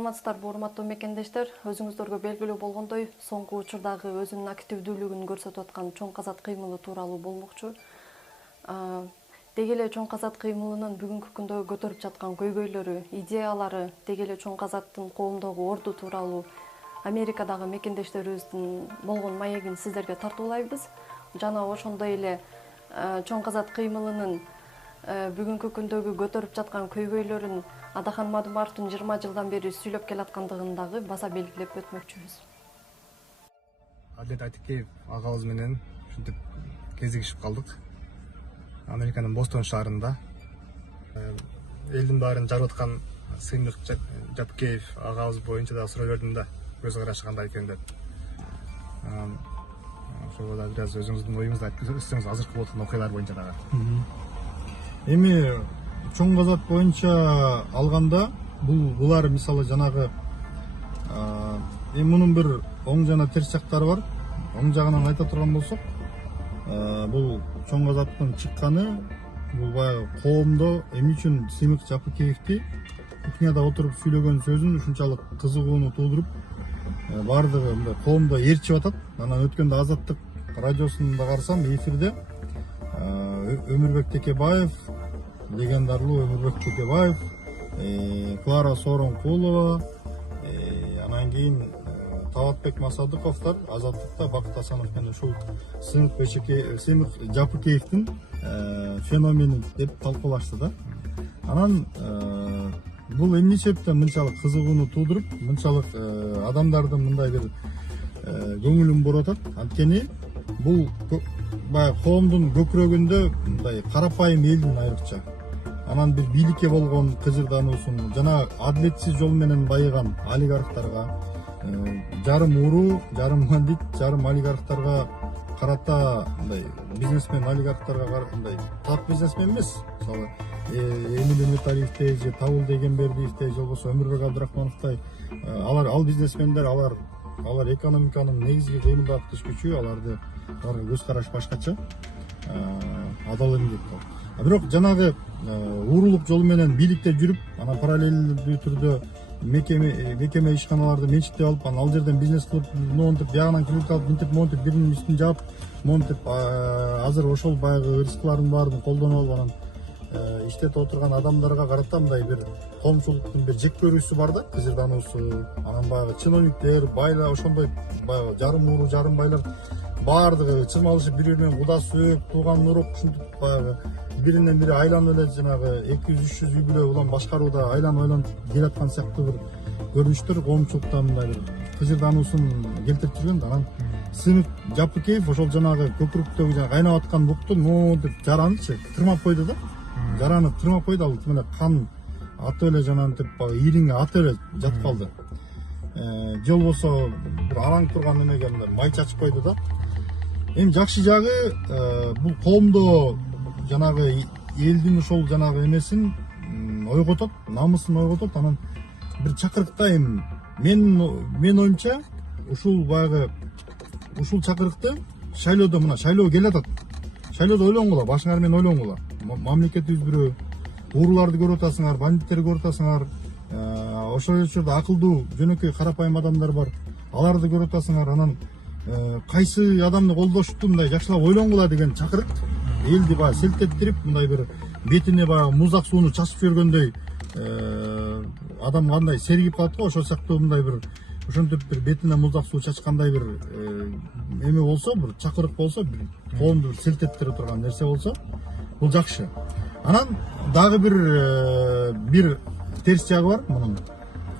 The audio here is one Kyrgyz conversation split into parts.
Саламатсыздарбы урматтуу мекендештер. Өзүңүздөргө белгилүү болгондой, соңку учурдагы өзүнүн активдүүлүгүн көрсөтүп аткан Чоң Казат кыймылы тууралуу болмокчу. Деги эле Чоң Казат кыймылынын бүгүнкү күндө көтөрүп жаткан көйгөйлөрү, идеялары, деги эле Чоң Казаттын коомдогу орду тууралуу Америкадагы мекендештерибиздин болгон маегин сиздерге тартуулайбыз. Жана ошондой эле Чоң Казат кыймылынын бүгүнкү күндөгү көтөрүп жаткан көйгөйлөрүн Адахан Мадумаровдун 20 жылдан бери сүйлөп келаткандыгын дагы баса белгилеп өтмөкчүбүз. Адлет Айтыкеев агабыз менен ушинтип кезигишип калдык. Американын Бостон шаарында элдин баарын жарып аткан Сыймык Жапкеев агабыз боюнча да суроо бердим да, көз карашы кандай экен деп. Ошого да бир аз өзүңүздүн оюңузду айтып өтсөңүз, азыркы болуп аткан окуялар боюнча дагы. Эми Чоң Казат боюнча алганда булар мисалы жанагы мунун бир оң жана терс жактары бар. Оң жагынан айта турган болсок, бул Чоң Казаттын чыкканы бул баягы коомдо эмне үчүн Сыймык Жапкеевди кухняда отуруп сүйлөгөн сөзүн ушунчалык кызыгууну туудуруп, бардыгы мындай коомдо ээрчип атат. Анан өткөндө Азаттык радиосунда карасам, эфирде Өмүрбек Текебаев, легендарлуу Өмүрбек Текебаев, Клара Сооронкулова, анан кийин Талатбек Масадыковдор Азаттыкта Бакыт Асанов менен ушул Сыймык Жапкеевдин феноменин деп талкуулашты да. Анан бул эмне себептен мынчалык кызыгууну туудуруп, мынчалык адамдардын мындай бир көңүлүн буруп атат? Анткени бул баягы коомдун көкүрөгүндө мындай карапайым элдин айрыкча анан бир бийликке болгон кыжырдануусун жана адилетсиз жол менен байыган олигархтарга, жарым уруу, жарым бандит, жарым олигархтарга карата мындай бизнесмен олигархтарга мындай так бизнесмен эмес. Мисалы Эмиль Металиевдей же Табыл Дегенбердиевдей же болбосо Өмүрбек Абдрахмановдой ал бизнесмендер, алар экономиканын негизги кыймылдагыч күчү, аларга көз караш башкача, адал эмгек. Бирок жанагы уурулук жол менен бийликте жүрүп, анан параллелдүү түрдө мекеме ишканаларды менчиктеп алып, анан ал жерден бизнес кылып, монтип, биягынан кредит алып, мынтип монтип, биринин үстүн жаап, монтип, азыр ошол баягы рызыклардын баарын колдонуп алып, анан иштетип отурган адамдарга карата мындай бир коомчулуктун бир жек көрүүсү бар да, кыжырдануусу. Анан баягы чиновниктер, байлар, ошондой баягы жарым уруу, жарым байлар баардыгы чырмалышып, бири бири менен кудасы өп, тууган урук, ушинтип баягы биринен бири айланып эле жанагы 200-300 үй бүлө улам башкарууда айланып келаткан сыяктуу бир көрүнүштөр коомчулукта мындай бир кыжырдануусун келтирип жүргөн. Анан Сыймык Жапкеев ошол жанагы көкүрөктөгү жанагы кайнап аткан букту монтип жаранычы тырмап койду да. Жараны тырмап койду, ал мына кан атып эле жанантип ириңе атып эле жатып калды. Же болбосо бир араң турган эмеге мындай май чачып койду да. Эми жакшы жагы бул коомдо жанагы элдин ошол жанагы эмесин ойготот, намысын ойготот. Анан бир чакырыкта эми мен оюмча ушул баягы ушул чакырыкты шайлоодо, мына шайлоо келатат. Шайлоодо ойлоңгула, башыңар менен ойлоңгула. Мамлекетибиз бирөө, урууларды көрүп атасыңар, бандиттерди көрүп атасыңар, ошол учурда акылдуу, жөнөкөй карапайым адамдар бар. Аларды көрүп атасыңар. Анан кайсы адамды колдошту мындай жакшылап ойлоңгула деген чакырык элди баягы селтеттирип, мындай бир бетине баягы муздак сууну чачып жибергөндөй, адам кандай сергип калат го, ошол сыяктуу мындай бир ошентип бир бетине муздак суу чачкандай бир эме болсо, бир чакырык болсо, бир коомду бир селтеттире турган нерсе болсо, бул жакшы. Анан дагы бир терс жагы бар мунун.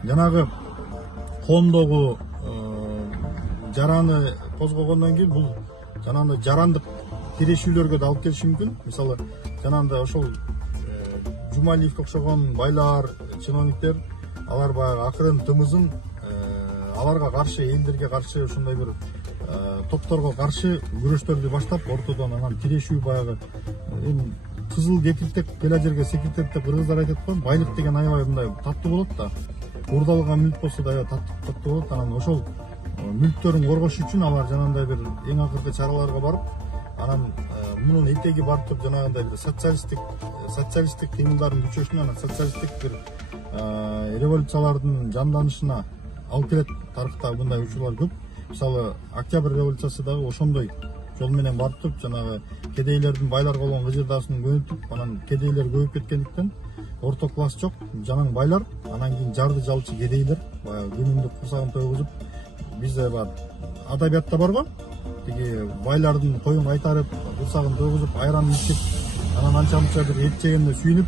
Жанагы коомдогу жараны козгогондон кийин бул жанагы жарандык тирешүүлөргө да алып келиши мүмкүн. Мисалы, жанагындай ошол Жумалиевге окшогон байлар, чиновниктер, алар баягы акырын тымызын аларга каршы, элдерге каршы, ошондой бир топторго каршы күрөштөрдү баштап, ортодон анан тирешүү баягы эми кызыл кекиртек келе жерге секиртет деп кыргыздар айтат го. Байлык деген аябай мындай таттуу болот да. Урдалган мүлк болсо да таттуу болот. Анан ошол мүлктөрүн коргош үчүн алар жанагындай бир эң акыркы чараларга барып, анан мунун этеги барып туруп жанагындай бир социалисттик кыймылдардын күчөшүнө, анан социалисттик бир революциялардын жанданышына алып келет. Тарыхта мындай учурлар көп. Мисалы Октябрь революциясы дагы ошондой жол менен барып туруп, жанагы кедейлердин байлар болгон гыжырдаасын көнүтүп, анан кедейлер көбөйүп кеткендиктен орто класс жок, жанаң байлар, анан кийин жарды жалчы кедейлер баягы күнүмдүк курсагын тойгузуп, бизде бар адабиятта бар го, тиги байлардын коюн кайтарып, курсагын тойгузуп, айран ичип, анан анча мынча бир эт жегенде сүйүнүп,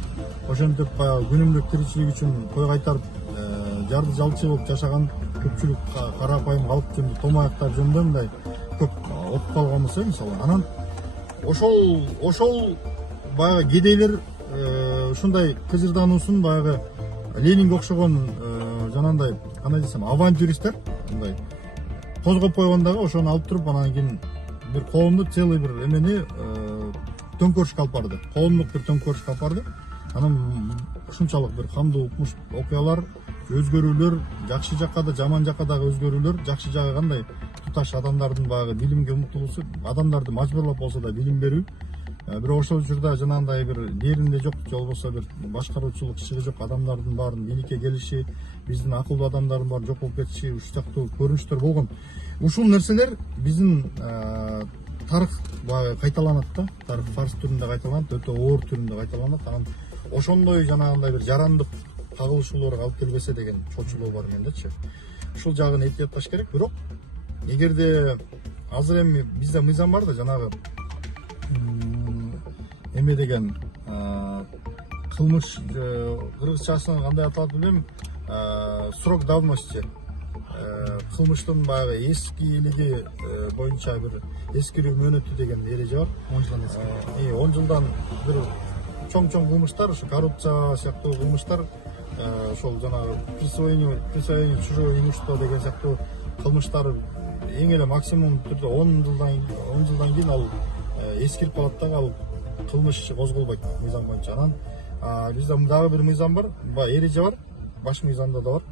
ошентип баягы күнүмдүк тиричилик үчүн кой кайтарып, жарды жалчы болуп жашаган көпчүлүк карапайым калып жөнүндө, томаяктар жөнүндө мындай көп окуп калганбыз мисалы. Анан ошол баягы кедейлер ушундай кыжырдануусун баягы Ленинге окшогон жанагындай кандай десем авантюристтер мындай козгоп койгондагы ошону алып туруп, анан кийин бир коомду целый бир эмени төңкөрүшкө алып барды. Коомдук бир төңкөрүшкө алып барды. Анан ушунчалык бир камдуу укмуш окуялар, өзгөрүүлөр, жакшы жакка да жаман жакка дагы өзгөрүүлөр. Жакшы жагы кандай? Туташ адамдардын баягы билимге умтулуусу, адамдарды мажбурлап болсо да билим берүү. Бирок ошол учурда жанагындай бир дээринде жок, же болбосо бир башкаруучулук ишиги жок, адамдардын баарын бийликке келиши, биздин акылдуу адамдардын баары жок болуп кетиши, ушул жактуу көрүнүштөр болгон. Ушул нерселер биздин тарых баягы кайталанат да, тарых фарс түрүндө кайталанат, өтө оор түрүндө кайталанат. Анан ошондой жанагындай бир жарандык кагылышууларга алып келбесе деген чочулоо бар мендечи. Ушул жагын этиятташ керек. Бирок эгерде азыр эми бизде мыйзам бар да, жанагы эме деген кылмыш, кыргызчасын кандай аталат билбейм, срок давности, кылмыштын баягы эскилиги боюнча бир эскирүү мөөнөтү деген эреже бар. 10 жылдан эски. 10 жылдан бир чоң кылмыштар, ушу коррупция сыяктуу кылмыштар, ошол жанагы присвоение чужого имущества деген сыяктуу кылмыштар эң эле максимум түрдө 10 жылдан кийин ал эскирип калат дагы, ал кылмыш козголбойт мыйзам боюнча. Анан бизде дагы бир мыйзам бар, эреже бар, баш мыйзамда да бар.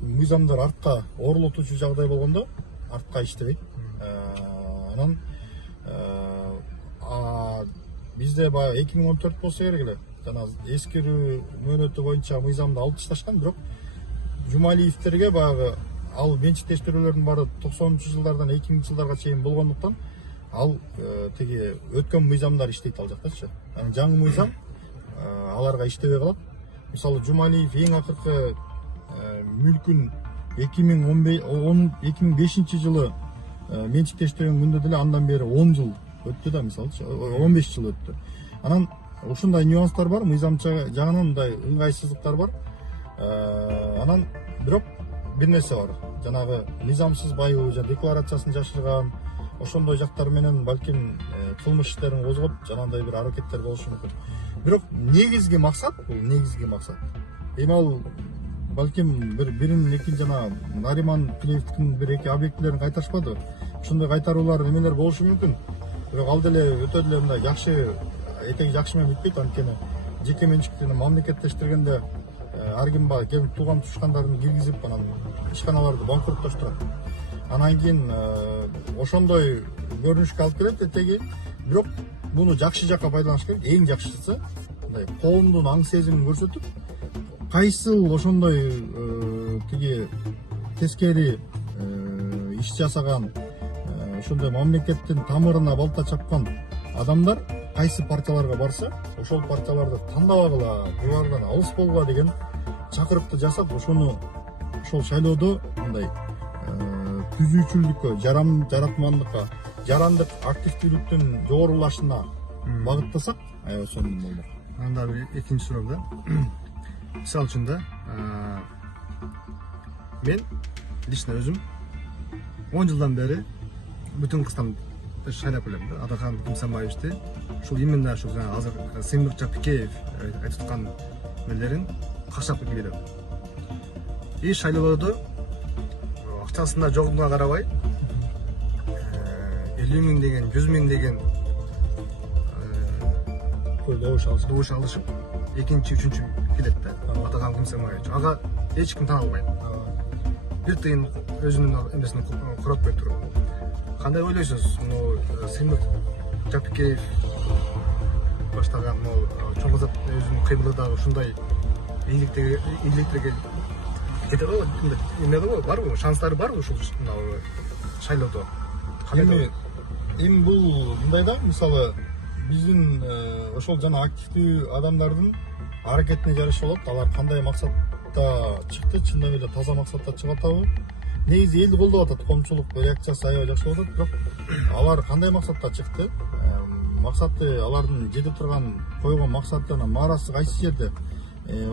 Мыйзамдар артка оорлотуучу жагдай болгондо артка иштебейт. Анан бизде баягы 2014 болсо керек эле, жана эскирүү мөөнөтү боюнча мыйзамды алып ташташкан, бирок Жумалиевтерге баягы ал менчиктештирүүлөрдүн баары 90-жылдардан 2000-жылдарга чейин болгондуктан ал тиги өткөн мыйзамдар иштейт ал жактачы. Анан жаңы мыйзам аларга иштебей калат. Мисалы Жумалиев эң акыркы мүлкүн 2005 жылы менчиктештирген күндө деле андан бери 10 жыл өттү да, мисалычы 15 жыл өттү. Анан ушундай нюанстар бар, мыйзам жагынан мындай ыңгайсыздыктар бар. Анан бирок бир нерсе бар, жанагы мыйзамсыз байоо же декларациясын жашырган ошондой жактар менен балким кылмыш иштерин козгоп, жанагындай бир аракеттер болушу мүмкүн. Бирок негизги максат, бул негизги максат. Эми ал балким бирин экин жана Нариман Тилеевдин бир эки объектилерин кайтарышпады. Ушундай кайтаруулар эмелер болушу мүмкүн. Бирок ал деле өтө деле мындай жакшы, этеги жакшы менен бүтпөйт. Анткени жеке менчиктени мамлекеттештиргенде ар ким бар келип тууган тушкандарын киргизип, анан ишканаларды банкроттоштурат. Анан кийин ошондой көрүнүшкө алып келет этеги. Бирок муну жакшы жакка пайдаланыш керек. Эң жакшысы мындай коомдун аң сезимин көрсөтүп, кайсыл ошондой тиги тескери иш жасаган, ошондой мамлекеттин тамырына балта чапкан адамдар кайсы партияларга барса, ошол партияларды тандабагыла, булардан алыс болгула деген чакырыкты жасап, ошол шайлоодо мындай түзүүчүлүккө, жаратмандыкка, жарандык активдүүлүктүн жогорулашына багыттасак, ошондой болмок. Анда бир экинчи суроо да. Мисалы үчүн да, мен лично өзүм 10 жылдан бери бүтүн Кыргызстанды шайлап келем да. Атакан Кимсанбаевичти, ушул именно ушул азыр Сыймырк Жапикеев айтып аткан нелерин каршылап келем. И шайлоодо акчасында жогуна карабай 50 миң деген, 100 миң деген добуш алышып, экинчи, үчүнчү келет да. Атакан Кимсанбаевич. Ага эч ким таалбайт. Бир тыйын өзүнүн эмесин куратпай туруп. Кандай ойлойсуз, Сыймырк Жапикеев баштаган чоң казак өзүнүн кыймылы дагы ушундай ийгиликтерге кетет го, эмне го барбы, шанстары барбы ушул шайлоодо? Эми бул мындай да, мисалы биздин ошол жана активдүү адамдардын аракетине жараша болот. Алар кандай максатта чыкты, чындап эле таза максатта чыгып атабы? Негизи эл колдоп атат, коомчулук реакциясы аябай жакшы болуп атат, бирок алар кандай максатта чыкты? Максаты алардын жетип турган койгон максаттарына маарасы кайсы жерде?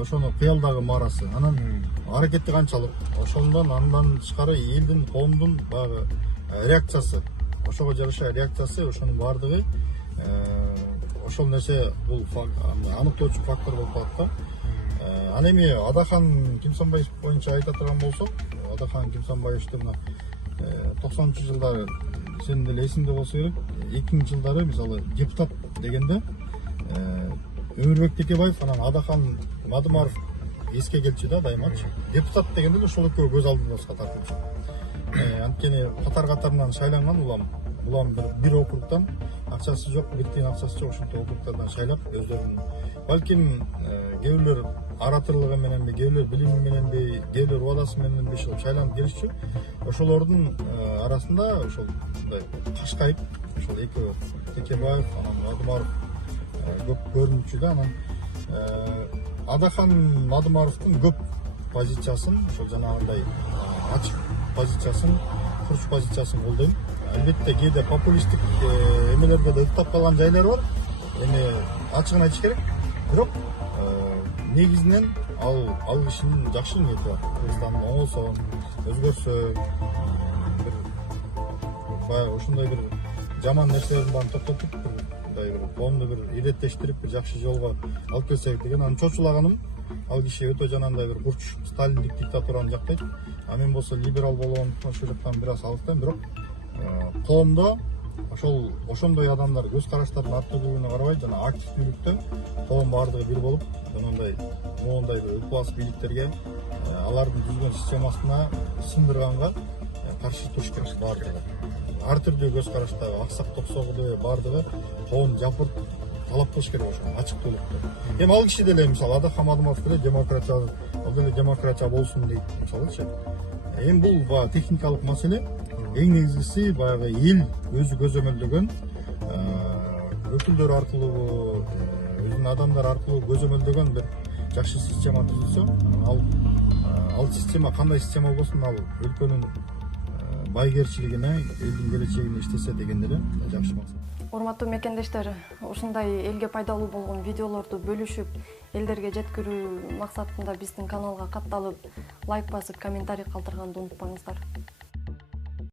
Ошону кыялдагы маарасы. Анан аракети канчалык? Ошондон андан тышкары элдин, коомдун баягы реакциясы, ошого жараша реакциясы, ошонун баардыгы ошол нерсе бул аныктоочу фактор болуп калат да. Ана эми Адахан Кимсанбаев боюнча айта турган болсок, Адахан Кимсанбаевди мына 90-жылдары сенин деле эсиңде болсо керек, 2000-жылдары мисалы депутат дегенде Өмүрбек Текебаев анан Адахан Мадымаров эске келчү да дайымачы. Депутат дегенде ошол экөө көз алдыбызга тартылчу. Анткени катар-катарынан шайланган улам бир округдан акчасы жок, бир тиын акчасы жок ошонтип округдардан шайлап өздөрүнүн балким кээ бирлер ораторлугу мененби, кээ бирлер билими мененби, кээ бирлер убадасы мененби шайланып келишчү. Ошолордун арасында ошол мындай кашкайып ошол экөө Текебаев анан Мадымаров көп көрүнүчү да. Анан Адахан Мадымаровдун көп позициясын, ошол жанагындай ачык позициясын, курч позициясын колдойм. Албетте кээде популисттик эмелерге да ыктап калган жайлар бар. Эми ачыгын айтыш керек. Бирок негизинен ал кишинин жакшы ниети бар. Кыргызстан оңолсо, өзгөрсө, бир баягы ушундай бир жаман нерселердин баарын токтотуп, мындай бир коомду бир иреттештирип, бир жакшы жолго алып келсек деген. Анан чочулаганым, ал киши өтө жанагындай бир курч сталиндик диктатураны жактайт. А мен болсо либерал болгондуктан ошол жактан бир аз алыктайм. Бирок коомдо ошондой адамдар көз караштардын ар түрдүүлүгүнө карабай жана активдүүлүктө коом баардыгы бир болуп, мондай бир ыплас бийликтерге алардын түзгөн системасына сындырганга каршы туруш керек баардыгы. Ар түрдүү көз караштагы аксак токсогуду баардыгы коом жапырт талап кылыш керек ошо ачыктуулукту. Эми ал киши деле мисалы Адахан Мадымаров деле демократия болсун дейт мисалычы. Эми бул баягы техникалык маселе. Эң негизгиси баягы эл өзү көзөмөлдөгөн өкүлдөр аркылуу, өзүнүн адамдар аркылуу көзөмөлдөгөн бир жакшы система түзүлсө, ал система кандай система болсун, ал өлкөнүн байгерчилигине, элдин келечегине иштесе деген эле жакшы максат. Урматтуу мекендештер, ушундай элге пайдалуу болгон видеолорду бөлүшүп, элдерге жеткирүү максатында биздин каналга катталып, лайк басып, комментарий калтырганды унутпаңыздар.